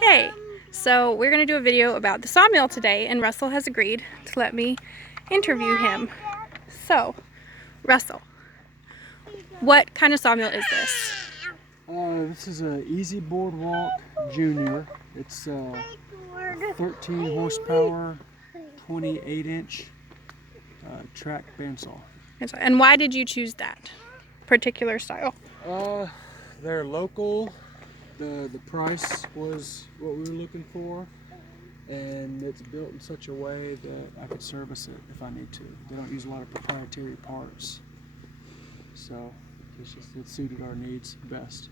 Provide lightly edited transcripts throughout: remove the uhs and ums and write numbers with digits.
Hey, so we're going to do a video about the sawmill today, and Russell has agreed to let me interview him. So, Russell, what kind of sawmill is this? This is a EZ Boardwalk JR. It's 13 horsepower, 28-inch track bandsaw. And why did you choose that particular style? They're local. The price was what we were looking for, and it's built in such a way that I could service it if I need to. They don't use a lot of proprietary parts, so it suited our needs best.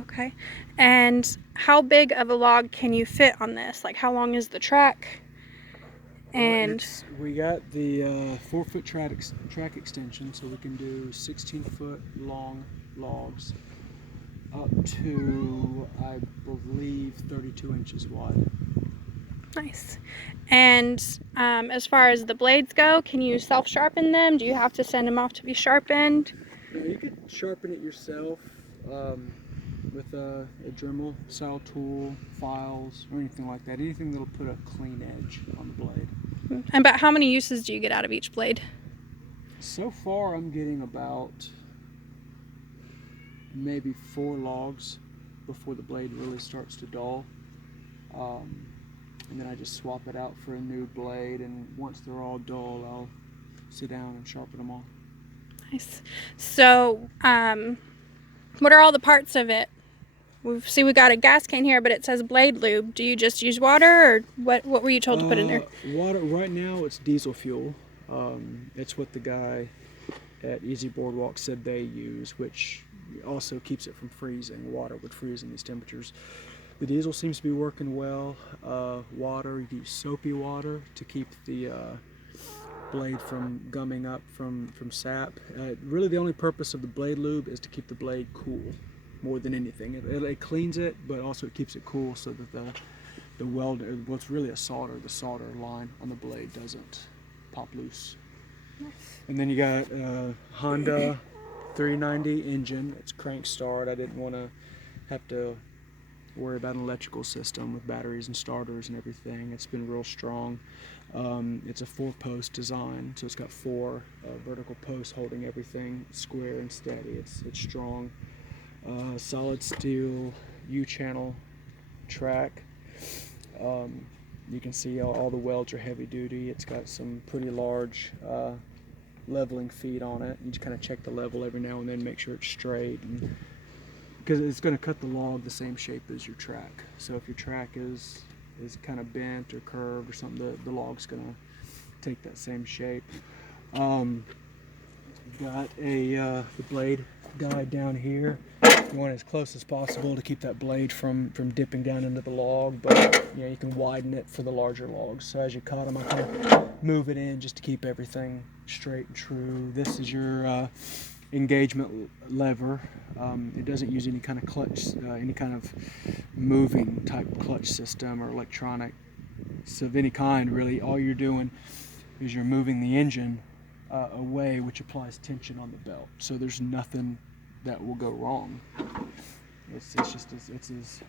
Okay. And how big of a log can you fit on this? Like, how long is the track? And we got the 4-foot track extension, so we can do 16-foot long logs up to, I believe, 32 inches wide. nice. And as far as the blades go, can you self-sharpen them? Do you have to send them off to be sharpened? No, you could sharpen it yourself with a Dremel style tool, files, or anything like that. Anything that'll put a clean edge on the blade. And about how many uses do you get out of each blade? So far, I'm getting about maybe 4 logs before the blade really starts to dull. And then I just swap it out for a new blade, and once they're all dull, I'll sit down and sharpen them all. Nice. So, what are all the parts of it? We got a gas can here, but it says blade lube. Do you just use water, or what were you told to put in there? Water. Right now it's diesel fuel. It's what the guy at EZ Boardwalk said they use, which also keeps it from freezing. Water would freeze in these temperatures. The diesel seems to be working well. Water, you can use soapy water to keep the blade from gumming up from sap. Really the only purpose of the blade lube is to keep the blade cool more than anything. It cleans it, but also it keeps it cool so that the weld, what's really a solder, the solder line on the blade doesn't pop loose. Nice. And then you got Honda 390 engine. It's crank start. I didn't want to have to worry about an electrical system with batteries and starters and everything. It's been real strong. It's a 4-post design, so it's got 4 vertical posts holding everything square and steady. It's strong. Solid steel U-channel track. You can see all the welds are heavy duty. It's got some pretty large leveling feet on it. You just kind of check the level every now and then, make sure it's straight, because it's going to cut the log the same shape as your track. So if your track is kind of bent or curved or something, the log's going to take that same shape. Got the blade guide down here. You want it as close as possible to keep that blade from dipping down into the log, but you can widen it for the larger logs. So as you cut them, I kind of move it in just to keep everything straight and true. This is your engagement lever. It doesn't use any kind of clutch, any kind of moving type clutch system or electronics of any kind, really. All you're doing is you're moving the engine away, which applies tension on the belt. So there's nothing that will go wrong. It's just it's as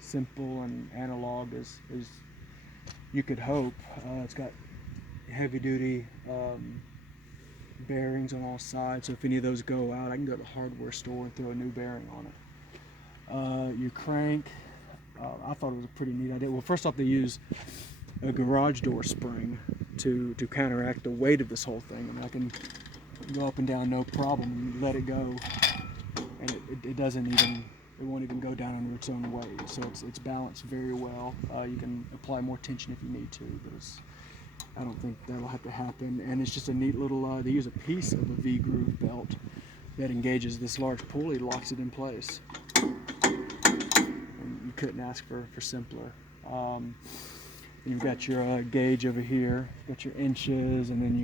simple and analog as you could hope. It's got heavy duty bearings on all sides, so if any of those go out, I can go to the hardware store and throw a new bearing on it. Your crank, I thought it was a pretty neat idea. Well, first off, they use a garage door spring to counteract the weight of this whole thing. I mean, I can go up and down no problem and let it go, and it won't even go down under its own weight. So it's balanced very well. You can apply more tension if you need to, but I don't think that'll have to happen. And it's just a neat little, they use a piece of a V-groove belt that engages this large pulley, locks it in place. And you couldn't ask for simpler. You've got your gauge over here, got your inches, and then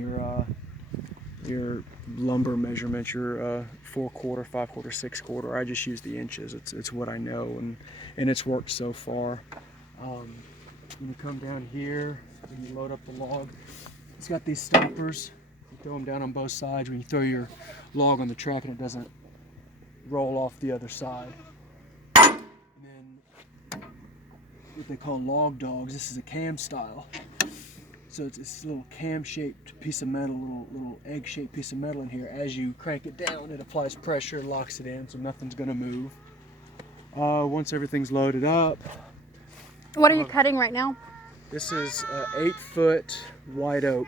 your lumber measurement, your 4/4, 5/4, 6/4. I just use the inches. It's what I know, and it's worked so far. When you come down here, when you load up the log, it's got these stoppers. You throw them down on both sides when you throw your log on the track, and it doesn't roll off the other side. And then what they call log dogs. This is a cam style. So it's this little cam-shaped piece of metal, little egg-shaped piece of metal in here. As you crank it down, it applies pressure, locks it in, so nothing's gonna move. Once everything's loaded up. What are you cutting right now? This is an 8-foot white oak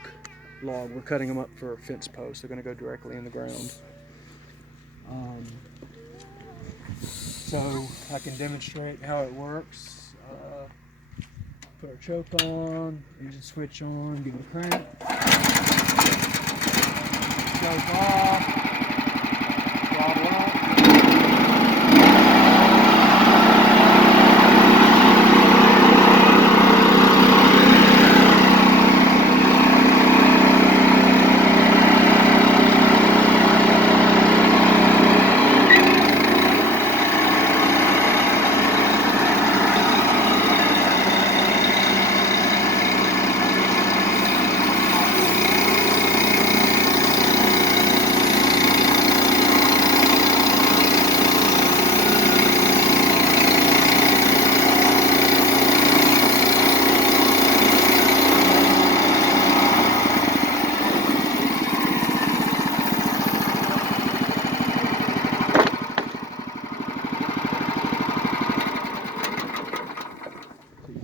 log. We're cutting them up for fence posts. They're gonna go directly in the ground. So I can demonstrate how it works. Put our choke on, engine switch on, give it a crank. Goes off, throttle up.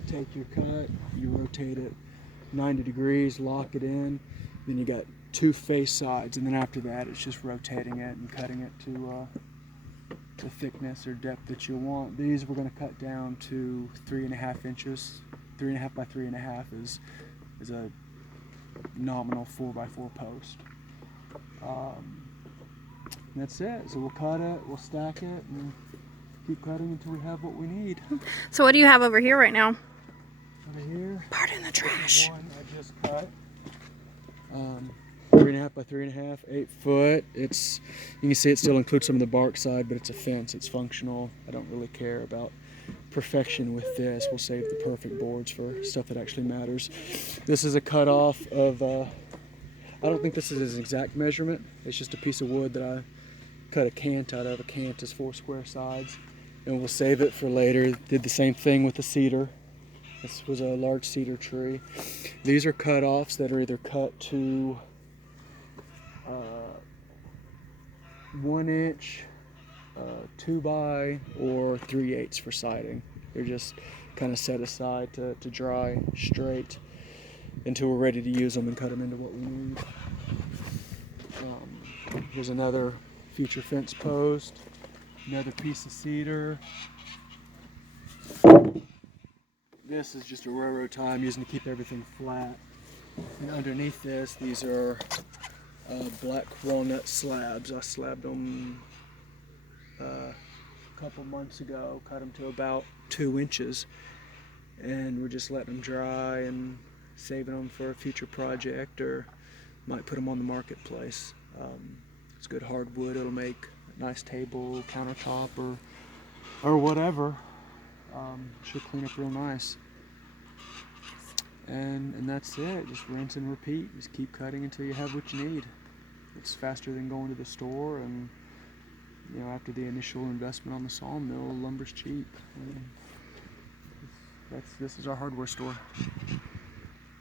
Take your cut, you rotate it 90 degrees, lock it in, then you got 2 face sides, and then after that it's just rotating it and cutting it to the thickness or depth that you want. These we're going to cut down to 3.5 inches. 3.5 by 3.5 is a nominal 4x4 post. That's it. So we'll cut it, we'll stack it, and keep cutting until we have what we need. So what do you have over here right now? Over here, Pardon the trash. one I just cut. 3.5 by 3.5, 8 foot. It's, you can see it still includes some of the bark side, but it's a fence. It's functional. I don't really care about perfection with this. We'll save the perfect boards for stuff that actually matters. This is a cutoff of. I don't think this is an exact measurement. It's just a piece of wood that I cut a cant out of. A cant is 4 square sides, and we'll save it for later. Did the same thing with the cedar. This was a large cedar tree. These are cut-offs that are either cut to 1 inch, 2 by, or 3/8 for siding. They're just kind of set aside to dry straight until we're ready to use them and cut them into what we need. Here's another future fence post, another piece of cedar. This is just a railroad tie I'm using to keep everything flat. And underneath this, these are black walnut slabs. I slabbed them a couple months ago, cut them to about 2 inches, and we're just letting them dry and saving them for a future project, or might put them on the marketplace. It's good hardwood. It'll make a nice table, countertop, or whatever. Should clean up real nice. And that's it. Just rinse and repeat. Just keep cutting until you have what you need. It's faster than going to the store, and after the initial investment on the sawmill, lumber's cheap. This is our hardware store.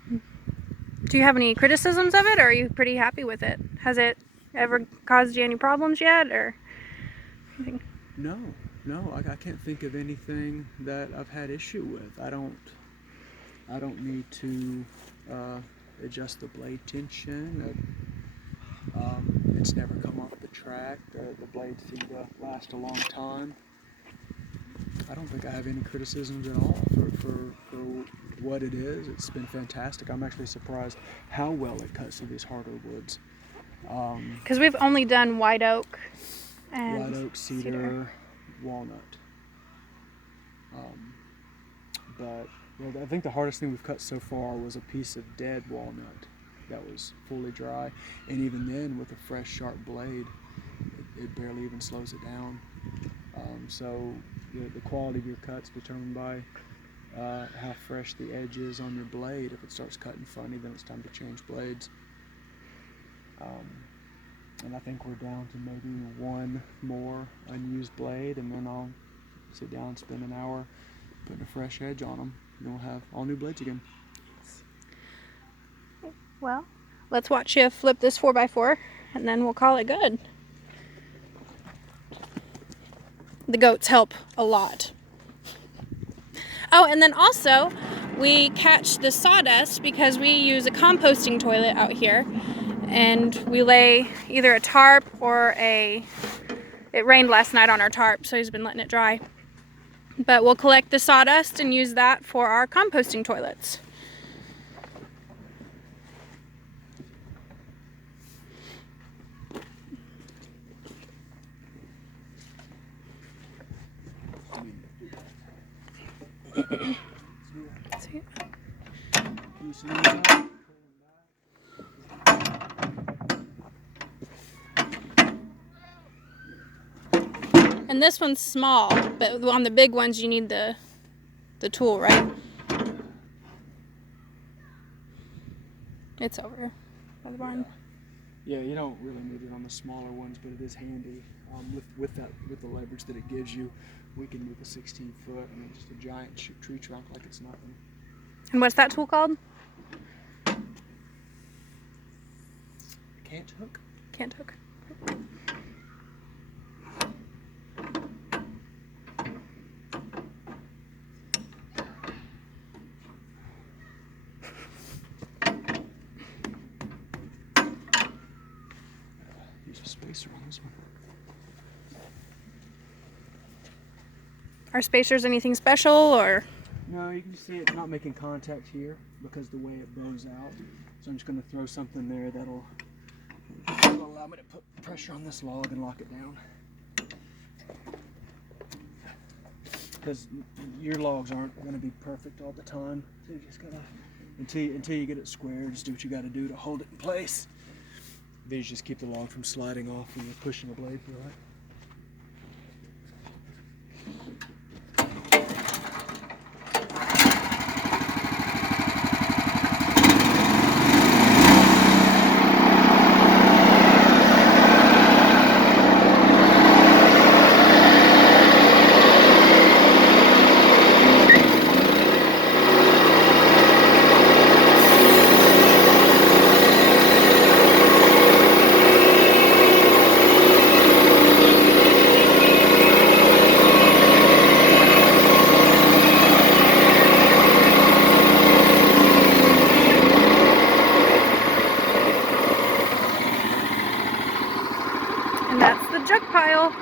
Do you have any criticisms of it, or are you pretty happy with it? Has it ever caused you any problems yet, or anything? No, I can't think of anything that I've had issue with. I don't need to adjust the blade tension. It's never come off the track. The blades seem to last a long time. I don't think I have any criticisms at all for what it is. It's been fantastic. I'm actually surprised how well it cuts through these harder woods. Because we've only done white oak and white oak, cedar, walnut. But I think the hardest thing we've cut so far was a piece of dead walnut that was fully dry, and even then, with a fresh, sharp blade, it barely even slows it down. So the quality of your cut's determined by how fresh the edge is on your blade. If it starts cutting funny, then it's time to change blades. And I think we're down to maybe one more unused blade, and then I'll sit down and spend an hour putting a fresh edge on them. Then we'll have all new blades again. Well, let's watch you flip this 4x4 and then we'll call it good. The goats help a lot. Oh, and then also we catch the sawdust because we use a composting toilet out here, and we lay either a tarp or it rained last night on our tarp, so he's been letting it dry. But we'll collect the sawdust and use that for our composting toilets. See? And this one's small, but on the big ones you need the tool, right? It's over here by the barn. Yeah, you don't really need it on the smaller ones, but it is handy with the leverage that it gives you. We can move a 16-foot, I mean, just a giant tree trunk like it's nothing. And what's that tool called? Cant hook. Cant hook. Use a spacer on this one. Are spacers anything special, or? No, you can see it not making contact here because the way it bows out. So I'm just going to throw something there that'll allow me to put pressure on this log and lock it down. Because your logs aren't going to be perfect all the time. So you just gotta, until you get it square, just do what you got to do to hold it in place. These just keep the log from sliding off when you're pushing the blade through it. And that's the jug pile.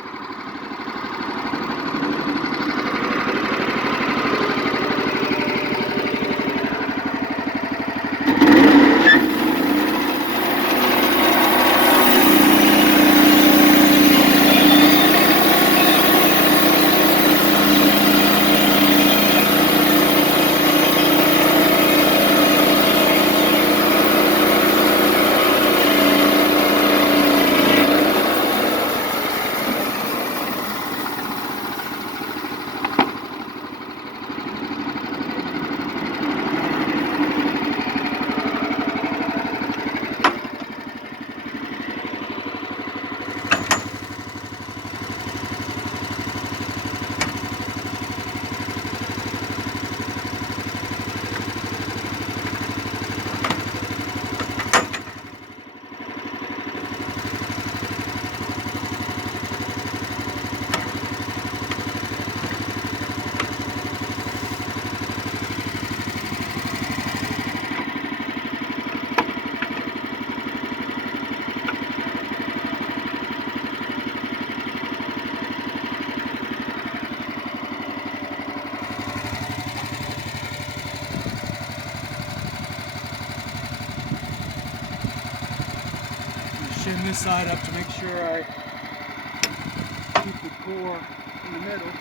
Shim this side up to make sure I keep the core in the middle.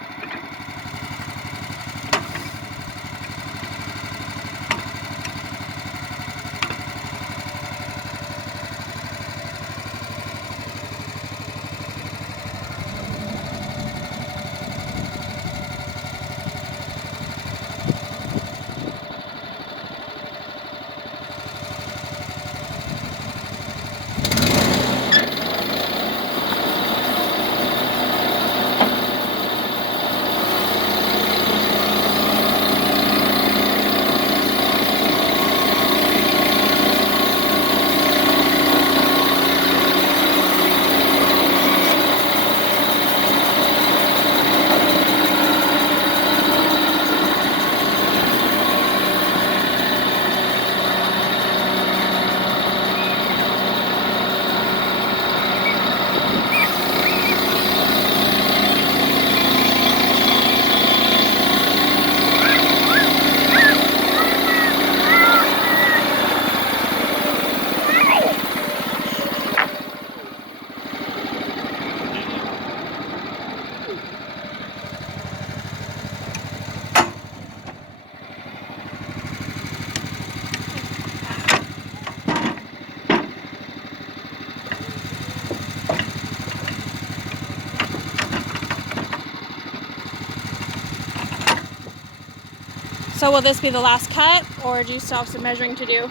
So will this be the last cut, or do you still have some measuring to do?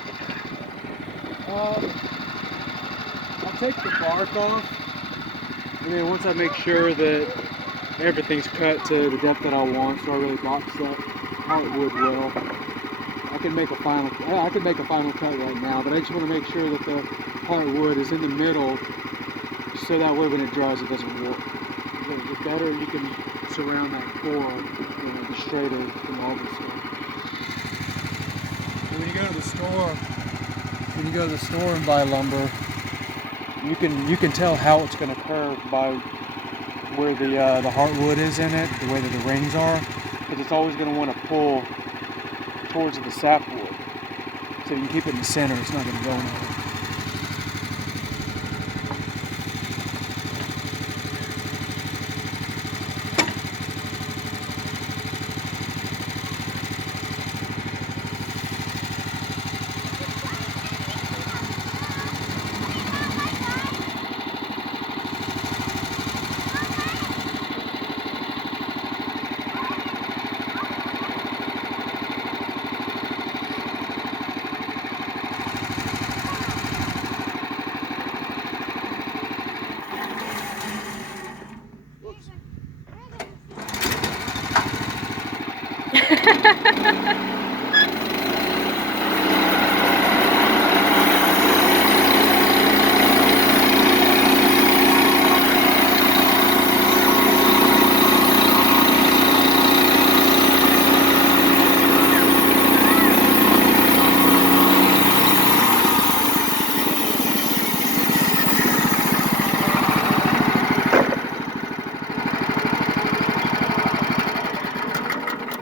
I'll take the bark off, and then once I make sure that everything's cut to the depth that I want, so I really box that heartwood well, I could make a final cut right now, but I just want to make sure that the heartwood is in the middle, so that way when it dries it doesn't warp. The better you can surround that core, the straighter the marble stuff. When you go to the store and buy lumber, you can tell how it's going to curve by where the heartwood is in it, the way that the rings are, because it's always going to want to pull towards the sapwood. So you can keep it in the center; it's not going to go anywhere.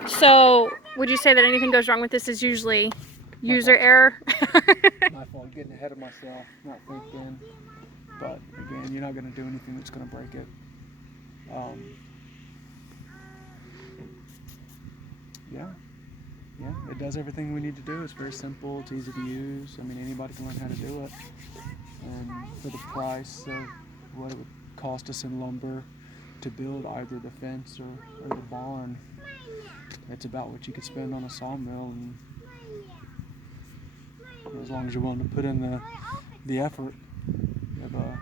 So, would you say that anything goes wrong with this is usually user error? My fault, getting ahead of myself, not thinking. But again, you're not going to do anything that's going to break it. Yeah, it does everything we need to do. It's very simple, it's easy to use. I mean, anybody can learn how to do it. And for the price of what it would cost us in lumber to build either the fence or the barn, it's about what you could spend on a sawmill, and as long as you're willing to put in the effort, you have a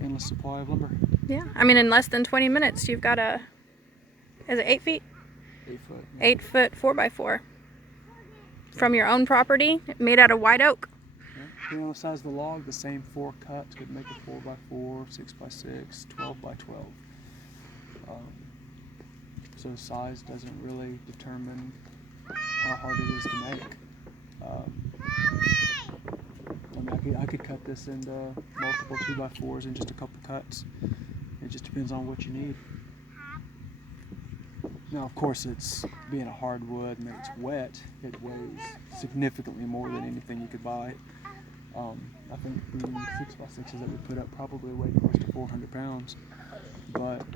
endless supply of lumber. Yeah, I mean, in less than 20 minutes, you've got is it 8 feet? 8 foot. 8 foot 4x4 from your own property, made out of white oak. Yeah. Depending on the size of the log, the same 4 cuts could make a 4x4, 6x6, 12x12. So size doesn't really determine how hard it is to make. I mean, I could cut this into multiple 2x4s in just a couple cuts. It just depends on what you need. Now, of course, it's being a hardwood and it's wet, it weighs significantly more than anything you could buy. I think the 6x6s that we put up probably weigh close to 400 pounds, but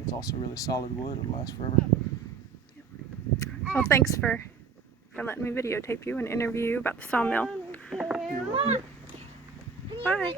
it's also really solid wood. It'll last forever. Well, thanks for letting me videotape you and interview you about the sawmill. You're welcome. Bye.